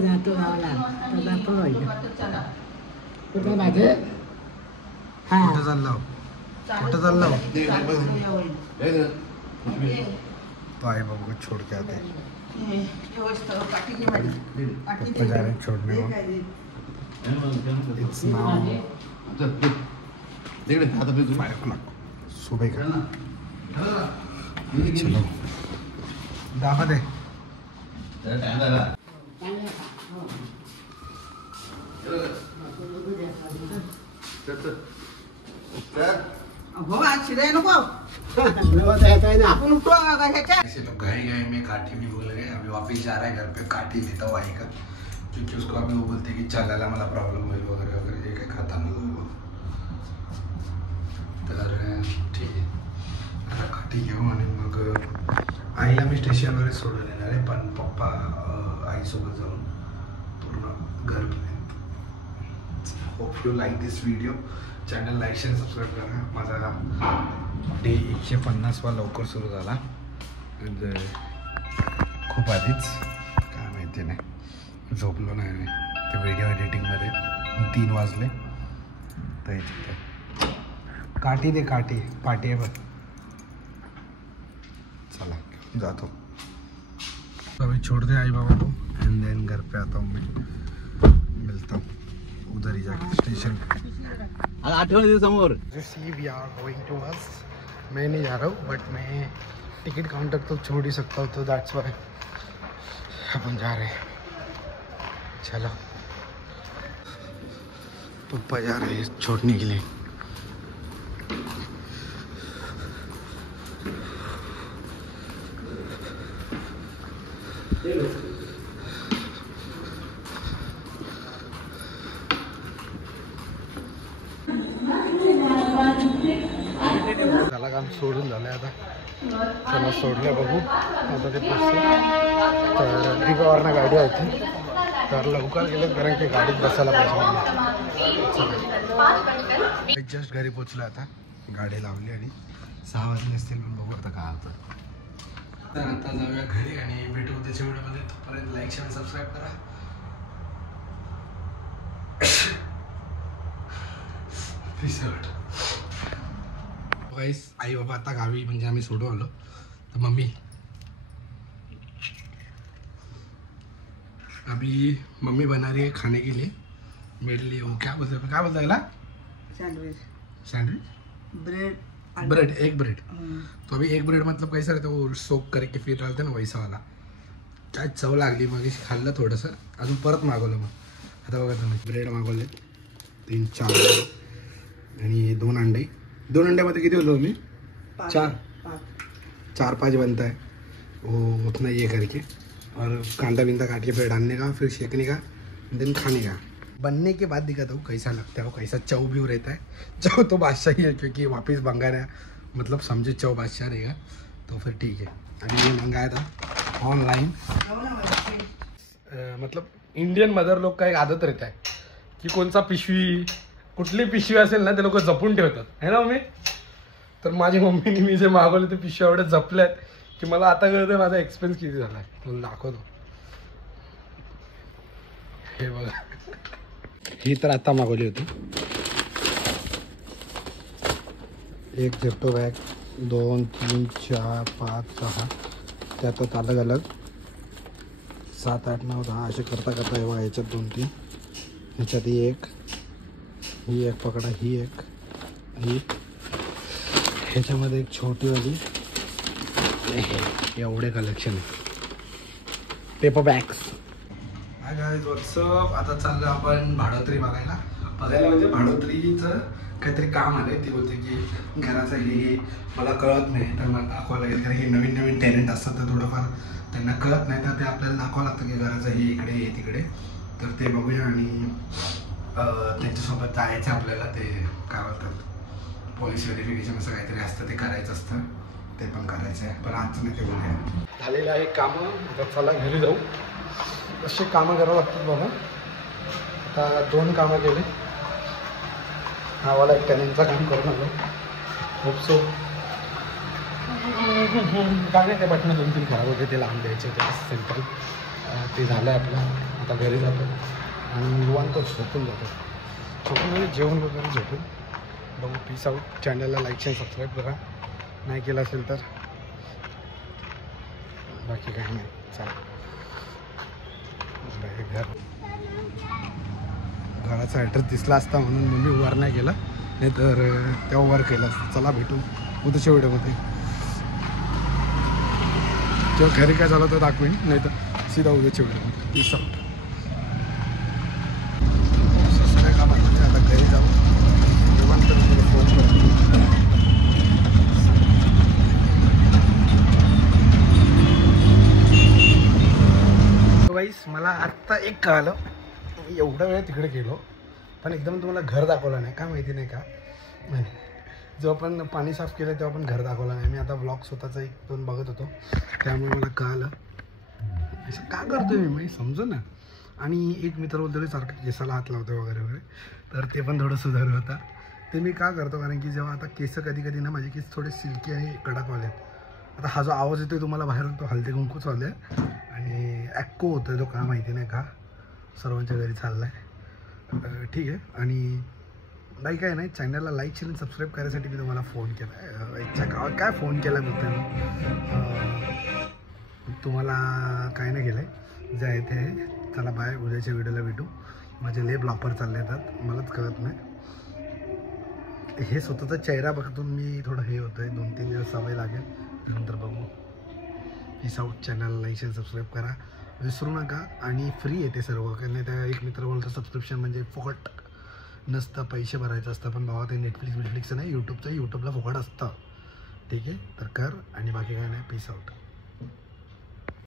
जातो गावाला कुठे माझे हा कुठं चाललो तो आई बाबू को छोड़ के आते पप्पा जा रहे हैं छोड़ने को इट्स नाउ 5 o'clock सुबह का चलो दाबा दे ऐसे लोग गए में काठी भी भूल गए। अभी वापिस जा रहा है घर पे, काठी लेता हूँ आई का, क्योंकि उसको अभी वो बोलते कि चालायला मला प्रॉब्लेम होईल वगैरे वगैरे, जे काही खाता नाही तर ठीक आहे। आता काठी घेऊ आणि मग आईला मी स्टेशनवर सोडून येणार आहे, पण पप्पा आईसोबत जाऊन पूर्ण घरपर्यंत। Hope you like this video, channel like share subscribe करा। माझा डे 150वा लवकर सुरू झाला, खूप आधीच, काय माहिती नाही, झोपलो नाही मी ते व्हिडिओ एडिटिंगमध्ये 3 वाजले। तर काठी दे, काठी पाठी आहे बघ, चला जातो। अभी छोड़ दे आई बाबा को एंड देन घर पे आता हूँ मैं, मिलता हूँ उधर ही जाके स्टेशन समोर। वी आर गोइंग टू बस, मैं नहीं जा रहा हूँ बट मैं टिकट काउंटर तो छोड़ ही सकता हूँ, तो दैट्स व्हाई अपन जा रहे हैं। चलो पप्पा जा रहे हैं छोड़ने के लिए। त्याला काम सोडून झालं आता, चला सोडलं बघू आता ते तर डिगावरनं गाडी होती, तर लवकर गेलं कारण की गाडीत बसायला पाहिजे। जस्ट घरी पोचलो, आता गाडी लावली आणि 6 वाजले असतील, पण बघू आता काय होतं। तर आता जाऊया घरी आणि भेटू उद्याच्या व्हिडिओमध्ये। तोपर्यंत लाईक शेअर सबस्क्राईब करा। Peace out guys. आई बाबा आता गावी, म्हणजे आम्ही सोडून आलो, तर मम्मी अभी मम्मी बना रही है खाने के लिए मेरे लिए। वो क्या बोलते हैं सैंडविच ब्रेड एक ब्रेड। तो अभी एक ब्रेड मतलब कैसा रहता है, वो सोक करके फिर डालते ना, वैसा वाला। काय चव लागली, मग खाल्लं थोडंसं, अजून परत मागवलं। मग आता बघा तुम्ही, ब्रेड मागवले 3-4 आणि 2 अंडे। 2 अंड्यामध्ये किती होलो मी? 4-5 बनता है वो, उतना ये करके, और कांदा बिंदा काट के फिर डालने का, फिर सेकने का, देन खाने का। बनने के बाद दिखाता हूँ कैसा लगता है, वो कैसा चव भी रहता है। चव तो बादशाह ही है, क्योंकि वापस मंगाया, मतलब समझे चव बादशाह रहेगा, तो फिर ठीक है। अभी ये मंगाया था ऑनलाइन। मतलब इंडियन मदर लोग का एक आदत रहता है की कोणचा पिशवी, कुठली पिशवी असेल ना, ते लोक जपून ठेवतात, है ना मम्मी? तर माझ्या मम्मीने मी जे मागवले ते पिशव्या एवढ्या जपल्यात की मला आता कळतं माझा एक्सपेन्स किती झाला आहे। तुला दाखवतो, हे बघा, ही तर आता मागवली होती। एक झेप्टो बॅग, 2, 3, 4, 5, 6, त्यातच अलग अलग 7, 8, 9, 10 असे करता करता हे बघा, याच्यात 2, 3, ह्याच्यात ही एक पकडा, ही एक, ह्याच्यामध्ये एक छोटी वाली, एवढे कलेक्शन आहे paper bags. Hi guys, WhatsApp. आता चाललो आपण भाडोत्री बघायला म्हणजे भाडोत्रीचं काहीतरी काम आलंय। ती बोलते की घराचं हे मला कळत नाही, तर मला दाखवावं लागेल, कारण हे नवीन टेनंट असतात, तर थोडंफार त्यांना कळत नाही, तर ते आपल्याला दाखवावं लागतं की घराचं हे इकडे हे तिकडे। तर ते बघूया आणि त्यांच्यासोबत जायचं आपल्याला, ते काय बोलतात पोलीस व्हेरिफिकेशन असं काहीतरी असतं, ते करायचं असतं, ते पण करायचं आहे। पण आजचं नाही, ते बघूया। झालेलं आहे कामं, आता चला घरी जाऊ। असे कामं करावं लागतात बाबा। आता 2 कामं केले, हा वाला एक टॅलेंटचा काम करून आलो, होप सो काय नाही, ते बटणं 2-3 खराब होते, ते लावून द्यायचे होते सिम्पल. ते झालं आपलं. आता घरी जातो आणि निवांत झोपून जातो. झोपून म्हणजे जेवण वगैरे झोपून बघू. Peace out. चॅनलला लाईक शेअर सबस्क्राईब करा, नाही केलं असेल तर. बाकी काही नाही. चला घराचा ॲड्रेस दिसला असता म्हणून मम्मी वर नाही गेला, नाही तर तेव्हा वर केलं असतं. चला भेटू उद्याच्या व्हिडिओमध्ये. तेव्हा घरी काय झालं तर दाखवेन, नाही तर सीधा उद्याच्या व्हिडिओमध्ये. Peace out. सगळं काम आहे, आता घरी जाऊ. निवांत तुला फोन करतो. वाईस मला आत्ता एक कळालं. मी एवढा वेळ तिकडे गेलो पण एकदम तुम्हाला घर दाखवलं नाही. का माहिती नाही का, जेव्हा आपण पाणी साफ केलं तेव्हा पण घर दाखवलं नाही. मी आता ब्लॉग स्वतःचा 1-2 बघत होतो, त्यामुळे मला कळालं असं का करतोय मी समजू ना. आणि एक मित्र बोलतो सारखं केसाला हात लावतो वगैरे वगैरे, तर ते पण थोडं सुधारू होता. ते मी का करतो, कारण की जेव्हा आता केस कधी कधी ना माझे केस थोडे सिल्की आणि कडकवाले आहेत. आता हा जो आवाज येतोय तुम्हाला बाहेरून, तो हळदी कुंकूच वाले आणि ॲक्को होतोय तो, का माहिती नाही का. सर्वांच्या घरी चालला आहे, ठीक आहे. आणि नाही काय नाही, चॅनलला लाईक शेअर सबस्क्राईब करायसाठी मी तुम्हाला फोन केला आहे. याच्या गावात काय फोन केला बोलतो मी, तुम्हाला काय नाही केलं आहे, जे आहे ते. चला बाय, उद्याच्या व्हिडिओला भेटू. माझे लय ब्लॉपर चालले येतात, मलाच कळत नाही. हे स्वतःचा चेहरा बघतून मी थोडं हे होतं आहे. 2-3 दिवस सवय लागेल, नंतर बघू. Peace out. चॅनलला लाईक शेअर सबस्क्राईब करा विसरू नका. आणि फ्री आहे ते सर्व, कारण त्या एक मित्र बोलतो सबस्क्रिप्शन म्हणजे फुकट नसतं, पैसे भरायचं असतं. पण बाबा ते नेटफ्लिक्स नाही, यूट्यूबला फुकट असतं, ठीक आहे. तर कर. आणि बाकी काय नाही. Peace out.